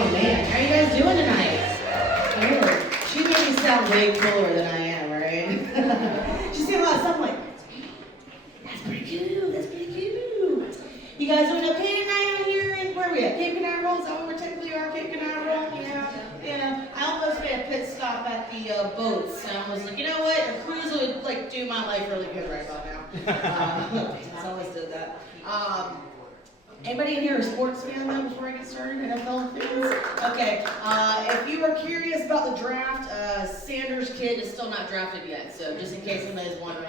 Oh man, how are you guys doing tonight? Oh, she made me sound way cooler than I am, right? She said a lot of stuff I'm like, that's pretty cute, that's pretty cute. You guys doing okay tonight out here? And where are we at? Cape Canaveral? Is that what we're technically are? Cape Canaveral? Yeah. I almost made a pit stop at the boats. And I was like, you know what? A cruise would like do my life really good right about now. I always did that. Anybody in here a sports fan though before I get started? NFL fans? Okay. If you were curious about the draft, Sanders' kid is still not drafted yet. So just in case anybody's wondering,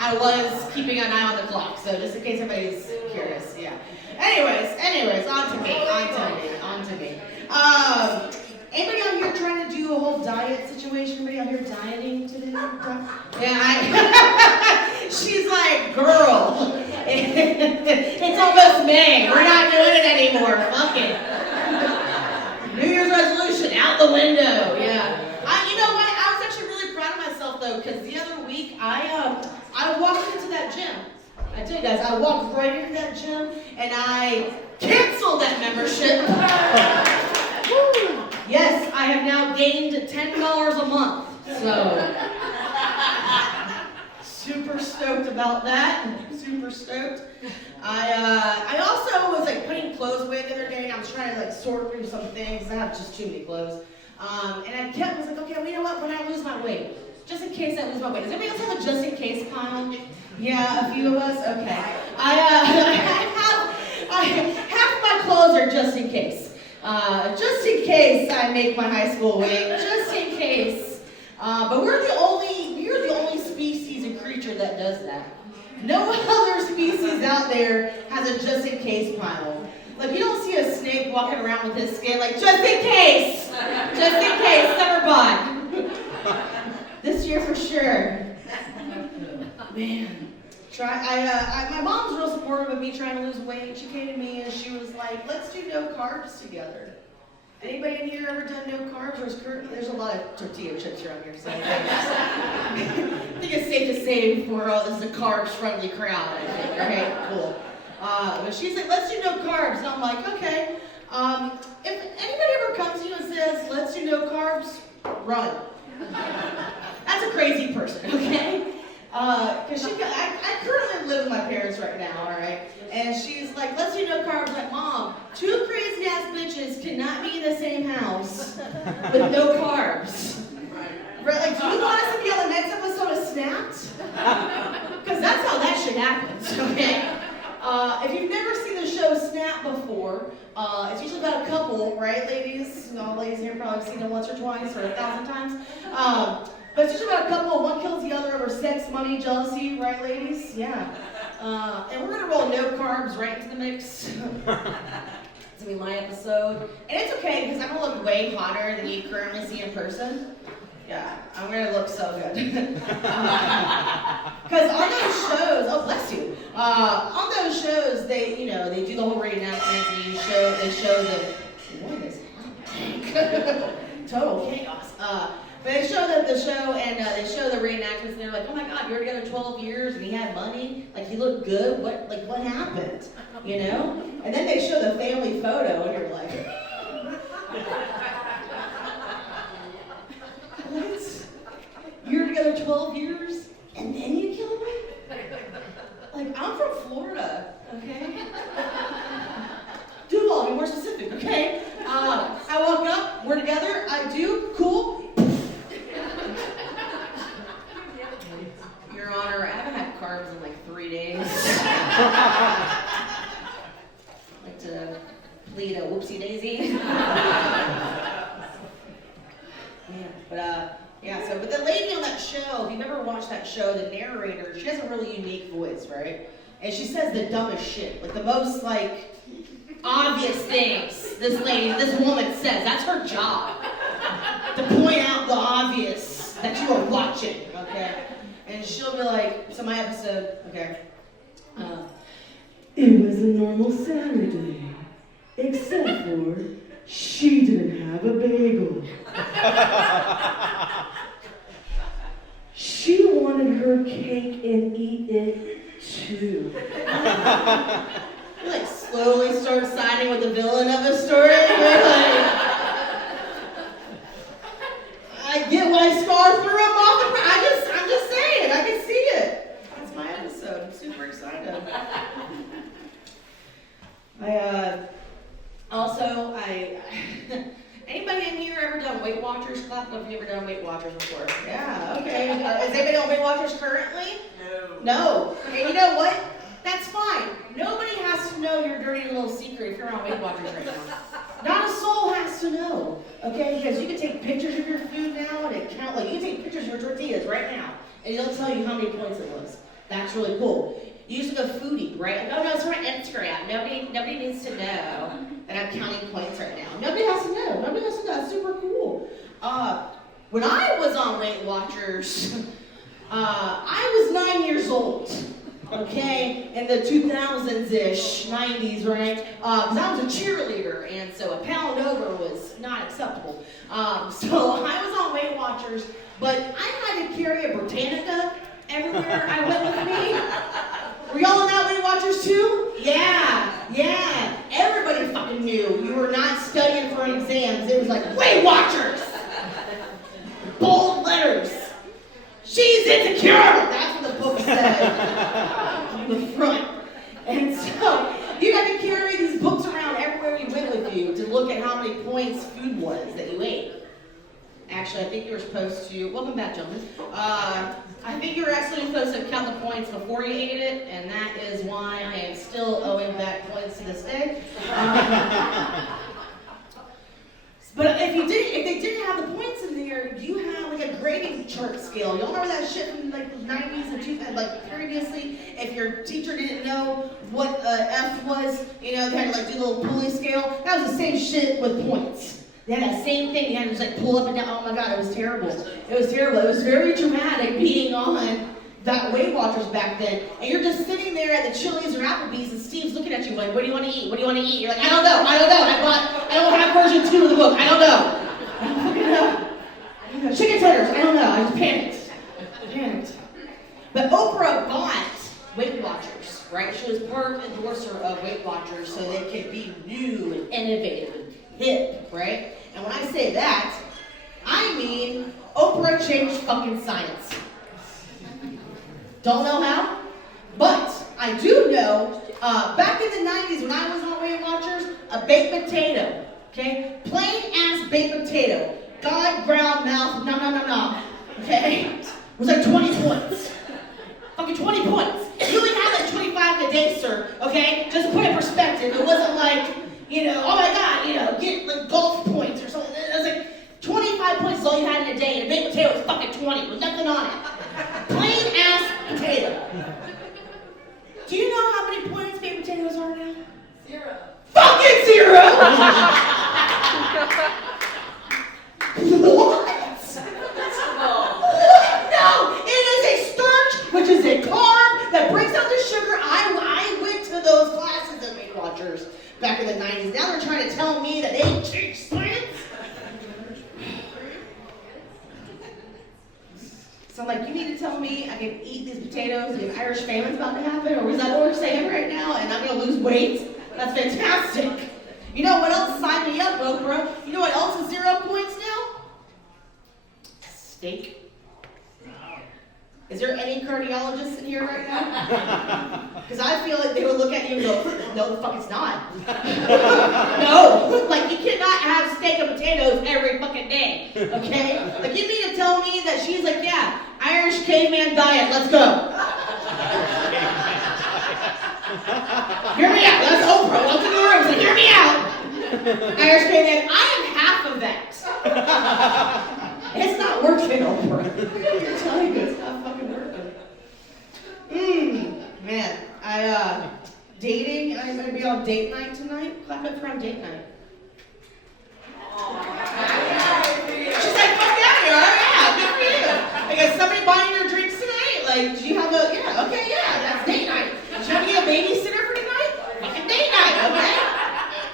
I was keeping an eye on the clock. So just in case anybody's curious, yeah. Anyways, on to me. Anybody out here trying to do a whole diet situation? Anybody out here dieting today? Yeah, she's like, girl, it's almost May. We're not doing it anymore. Fuck it. New Year's resolution out the window. Yeah. You know what? I was actually really proud of myself though, because the other week I walked into that gym. I did, guys. I walked right into that gym and I canceled that membership. Yes, I have now gained $10 a month. So super stoked about that. Super stoked. I also was like putting clothes away the other day, and I was trying to like sort through some things. I have just too many clothes. And I was like, okay, well, you know what? When I lose my weight, just in case I lose my weight. Does anybody else have a just in case pile? Yeah, a few of us. Okay. I half my clothes are just in case. Just in case I make my high school weight, just in case. But we're the only species and creature that does that. No other species out there has a just in case pile. Like you don't see a snake walking around with his skin like just in case, summer bod. This year for sure. Man. My mom's real supportive of me trying to lose weight. She came to me and she was like, let's do no carbs together. Anybody in here ever done no carbs? There's a lot of tortilla chips around here, so I think it's safe to say this is a carbs-friendly crowd, I think. Right? Cool. But she's like, let's do no carbs. And I'm like, okay. If anybody ever comes to you and says, let's do no carbs, run. That's a crazy person, okay? Because I currently live with my parents right now, all right? And she's like, let's do no carbs. I'm like, Mom, two crazy ass bitches cannot be in the same house with no carbs. Right? Like, do you want us to be on the next episode of Snapped? Because that's how that shit happens, okay? If you've never seen the show Snap before, it's usually about a couple, right, ladies? All ladies here probably seen it once or twice or 1,000 times. But it's just about a couple, one kills the other over sex, money, jealousy, right, ladies? Yeah. And we're going to roll no carbs right into the mix. It's going to be my episode. And it's okay, because I'm going to look way hotter than you currently see in person. Yeah, I'm going to look so good. Because on those shows, oh, bless you. On those shows, they do the whole reenactment, and they show the, what is happening? Total chaos. But they show the show and they show the reenactments and they're like, oh my God, you were together 12 years and he had money, like he looked good, what happened, you know? And then they show the family photo and you're like, what? You were together 12 years and then you killed me? Like, I'm from Florida, okay? Duval, be more specific, okay? I woke up, we're together, I do, cool. Your Honor, I haven't had carbs in like 3 days. I'd like to plead a whoopsie daisy. But the lady on that show, if you've ever watched that show, the narrator, she has a really unique voice, right? And she says the dumbest shit, like the most like obvious things this woman says. That's her job. To point out the obvious that you are watching, okay? And she'll be like, so my episode, okay. It was a normal Saturday, except for she didn't have a bagel. She wanted her cake and eat it too. Like slow slowly start siding with the villain of the story. You're like, I get why Scar threw him off the. I'm just saying. I can see it. That's my episode. I'm super excited. Anybody in here ever done Weight Watchers? Clap if you've ever done Weight Watchers before. Yeah, okay. Is anybody on Weight Watchers currently? No. And you know what? That's fine. Nobody has to know your dirty little secret if you're on Weight Watchers right now. Not a soul has to know, okay? Because you can take pictures of your food now and it count. Like, you can take pictures of your tortillas right now and it'll tell you how many points it was. That's really cool. You used to go foodie, right? Like, oh no, it's on Instagram. Nobody needs to know that I'm counting points right now. Nobody has to know. Nobody has to know. That's super cool. When I was on Weight Watchers, I was 9 years old. Okay, in the 2000s-ish, 90s, right? Because I was a cheerleader, and so a pound over was not acceptable. So I was on Weight Watchers, but I had to carry a Britannica everywhere I went with me. Were y'all on that Weight Watchers too? Yeah. Everybody fucking knew you were not studying for exams. It was like, Weight Watchers! Bold letters. She's insecure! That's what the book said on the front. And so, you got to carry these books around everywhere you went with you to look at how many points food was that you ate. Actually, I think you were supposed to, welcome back, gentlemen. I think you were actually supposed to count the points before you ate it, and that is why I am still owing back points to this day. But if they didn't have the points in there, you had like a grading chart scale. Y'all remember that shit from like the 90s and 2000s, like previously? If your teacher didn't know what F was, you know, they had to like do a little pulley scale. That was the same shit with points. They had that same thing. You had to just like pull up and down. Oh my God, it was terrible. It was terrible. It was very dramatic being on that Weight Watchers back then. And you're just sitting there at the Chili's or Applebee's and Steve's looking at you like, what do you want to eat? What do you want to eat? You're like, I don't know. I don't have version 2 of the book. I don't know. Chicken tenders. I don't know. I just panicked. But Oprah bought Weight Watchers, right? She was part endorser of Weight Watchers so they could be new and innovative and hip, right? And when I say that, I mean Oprah changed fucking science. Don't know how, but I do know, back in the 90s when I was on Weight Watchers, a baked potato, okay? Plain ass baked potato, God ground mouth, nom, okay? Was like 20 points. Fucking 20 points. You only have like 25 a day, sir, okay? Just put it in perspective. It wasn't like, you know, oh my God, you know, get like golf points or something. It was like 25 points is all you had in a day, and a baked potato was fucking 20 with nothing on it. Plain ass potato. Do you know how many points baked potatoes are now? 0. Fucking 0! What? No! It is a starch, which is a carb that breaks down the sugar. I went to those classes at Weight Watchers back in the 90s. Now they're trying to tell me that they changed science. So I'm like, you need to tell me I can eat these potatoes and an Irish famine's about to happen, or is that what we're saying right now, and I'm gonna lose weight? That's fantastic. You know what else? Sign me up, Oprah. You know what else is 0 points now? Steak. Is there any cardiologists in here right now? Because I feel like they would look at you and go, no, the fuck it's not. No, like you cannot have steak and potatoes every fucking day, okay? Like you mean to tell me that she's like, yeah, Irish caveman diet, let's go. Hear me out, that's Oprah, welcome to the room, so hear me out. Irish caveman, I am half of that. It's not working, Oprah. I'm telling you, it's not fucking working. Man, dating, I'm gonna be on date night tonight. Clap up for on date night. She's like, fuck yeah, you are, yeah, good for you. Like, is somebody buying your drinks tonight? Like, do you have a, yeah, okay, yeah, that's date night. Do you have to get a babysitter for tonight? Fucking date night, okay?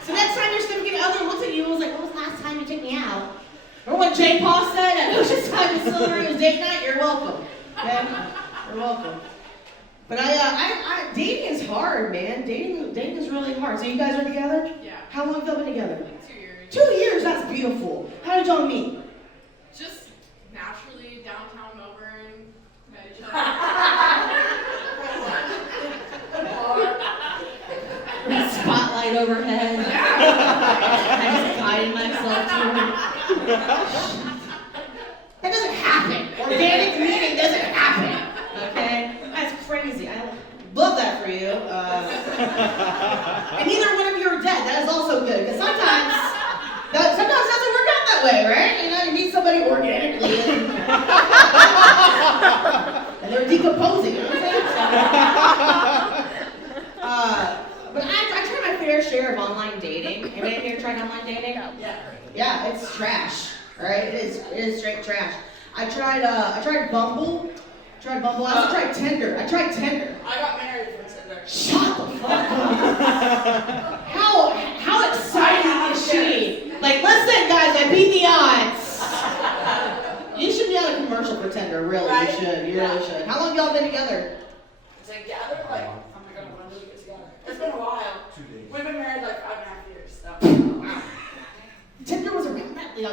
So next time your significant other looks at you and was like, when was the last time you took me out? Remember what JPAW said at Oceanside Distillery was date night? You're welcome. Okay? You're welcome. But dating is hard, man. Dating is really hard. So you guys are together? Yeah. How long have y'all been together? Like 2 years. 2 years, that's beautiful. How did y'all meet? Just naturally downtown Melbourne, met each other. Spotlight overhead. I just guided myself to her. That doesn't happen. Organic meeting doesn't happen. Okay? That's crazy. I love that for you. And neither one of you are dead. That is also good. Because sometimes that doesn't work out that way, right? You know, you meet somebody organically and they're decomposing. You know what I'm saying? But I tried my fair share of online dating. Anybody here tried online dating? Yeah, it's trash. Right? It is straight trash. I tried Bumble. I also tried Tinder. I got married from Tinder. Shut the fuck up. How exciting is she? Like, listen, guys, I beat the odds. You should be on a commercial for Tinder, really. Right? You really should. How long have y'all been together? Together? Like, oh my god, when did we get together? It's been a while. 2 days. We've been married like 5.5 years, so. Wow. Tinder was around that. We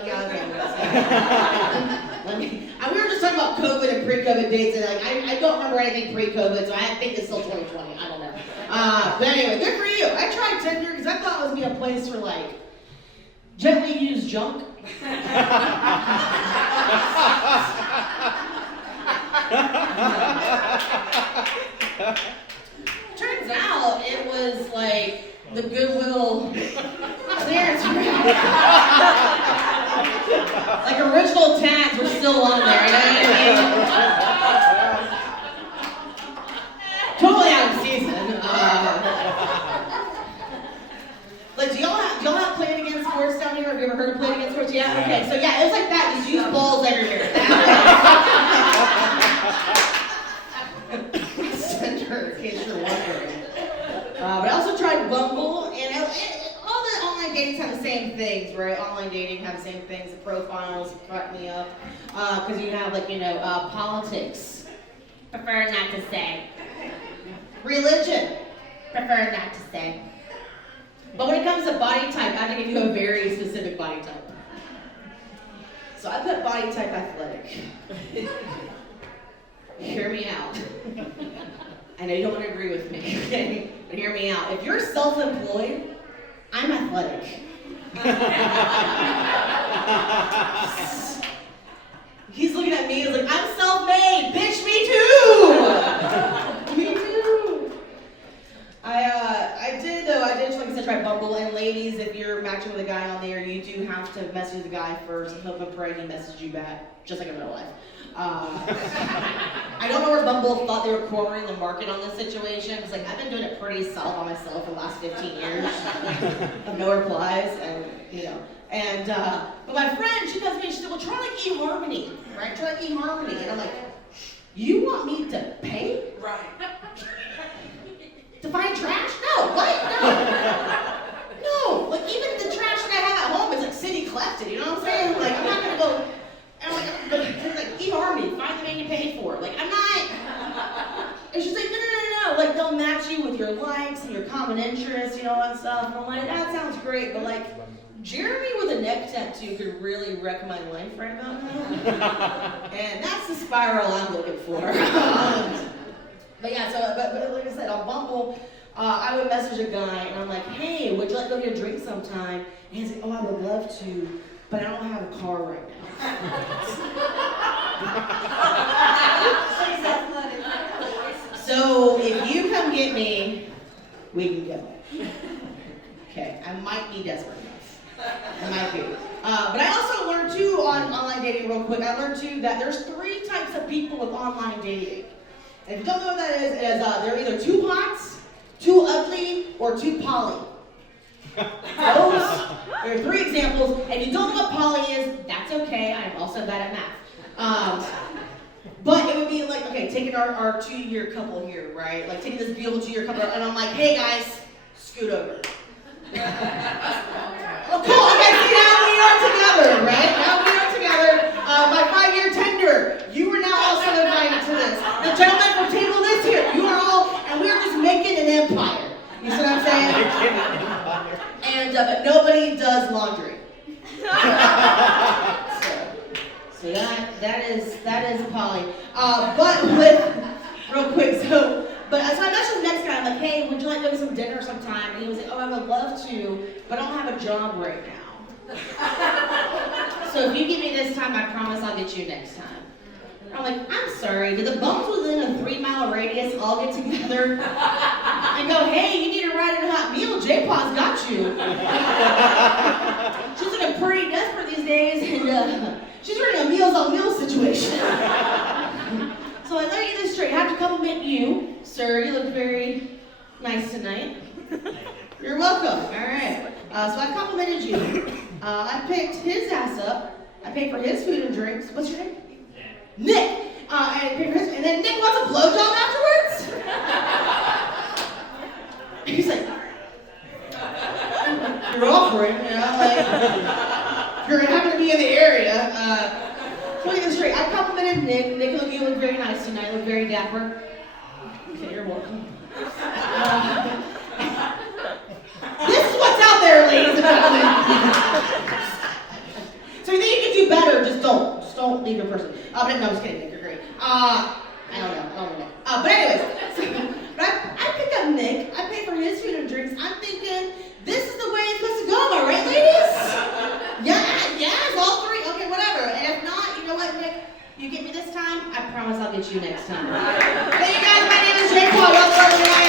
were just talking about COVID and pre-COVID dates, and like I don't remember anything pre-COVID, so I think it's still 2020. I don't know. But anyway, good for you. I tried Tinder because I thought it would be a place for like gently used junk. Turns out it was like the Goodwill clearance rack. Like original tags were still on there, you know what I mean? Totally out of season. Like, do y'all have playing against sports down here? Have you ever heard of playing against sports? Yeah? Okay, so yeah, it was like that. Just use balls everywhere. Center, in case you're wondering. But I also tried Bumble, and all the online datings have the same things, right? Online dating have the same things. The profiles crack me up. Because you have, like, politics. Prefer not to say. Religion. Prefer not to say. But when it comes to body type, I have to give you a very specific body type. So I put body type athletic. Hear me out. I know you don't want to agree with me, okay? But hear me out. If you're self-employed, I'm athletic. He's looking at me, he's like, I'm self-made, bitch, me too! Me too! I did, like I said, try Bumble, and ladies, if you're matching with a guy on there, you do have to message the guy first and hope and pray he messages you back, just like in real life. I don't know where Bumble thought they were cornering the market on this situation, because like, I've been doing it pretty solid by myself for the last 15 years of no replies, and but my friend, she does me, she said, well, try like eHarmony, right? Try like eHarmony, and I'm like, you want me to pay? Right. To find trash? No, what? No, like even the trash that I have at home is like city collected, you know what I'm saying? Like, I'm not gonna go, and I'm like eHarmony, find the man you paid for. Like, I'm not, and she's like, no, like they'll match you with your likes and your common interests, and stuff. And I'm like, that sounds great, but like, Jeremy with a neck tattoo could really wreck my life right about now. And that's the spiral I'm looking for. But yeah, but like I said, on Bumble, I would message a guy, and I'm like, hey, would you like to go get a drink sometime? And he's like, oh, I would love to, but I don't have a car right now. So if you come get me, we can go. Okay, I might be desperate enough. I might be. But I also learned too on online dating real quick, I learned too that there's 3 types of people with online dating. And if you don't know what that is they're either too hot, too ugly, or too poly. There are 3 examples, and if you don't know what poly is, that's okay. I'm also bad at math. But it would be like, okay, taking our 2-year couple here, right? Like taking this beautiful 2-year couple, and I'm like, hey guys, scoot over. Oh, cool. Okay, see, now we are together, right? Now we are together. My 5-year tender, you are now also invited to this. The gentleman from table this here, you are all And but nobody does laundry. So that is Polly. But real quick, so I messaged the next guy. I'm like, hey, would you like to go to some dinner sometime? And he was like, oh, I would love to, but I don't have a job right now. So if you give me this time, I promise I'll get you next time. I'm like, I'm sorry, do the bums within a 3-mile radius all get together and go, hey, you need a ride in a hot meal? JPAW's got you. She's looking pretty desperate these days, and she's running a Meals on Wheels situation. So let me get this straight. I have to compliment you, sir. You look very nice tonight. You're welcome. All right. So I complimented you. I picked his ass up. I paid for his food and drinks. What's your name? Nick. And then Nick wants a blowjob afterwards. He's like, you're offering, you know, like you're happen to be in the area. So let me get this straight. I complimented Nick. Nick, you look very nice tonight. You look very dapper. Okay, you're welcome. This is what's out there, ladies and gentlemen. So you think you can do better? Just don't leave your person. But no, I'm just kidding. Nick, you're great. I don't know Nick. But anyways, I pick up Nick. I pay for his food and drinks. I'm thinking this is the way it's supposed to go. Am I right, ladies? Yes, all three. Okay, whatever. And if not, you know what, Nick? You get me this time, I promise I'll get you next time. Thank you guys. My name is JPAW. Welcome to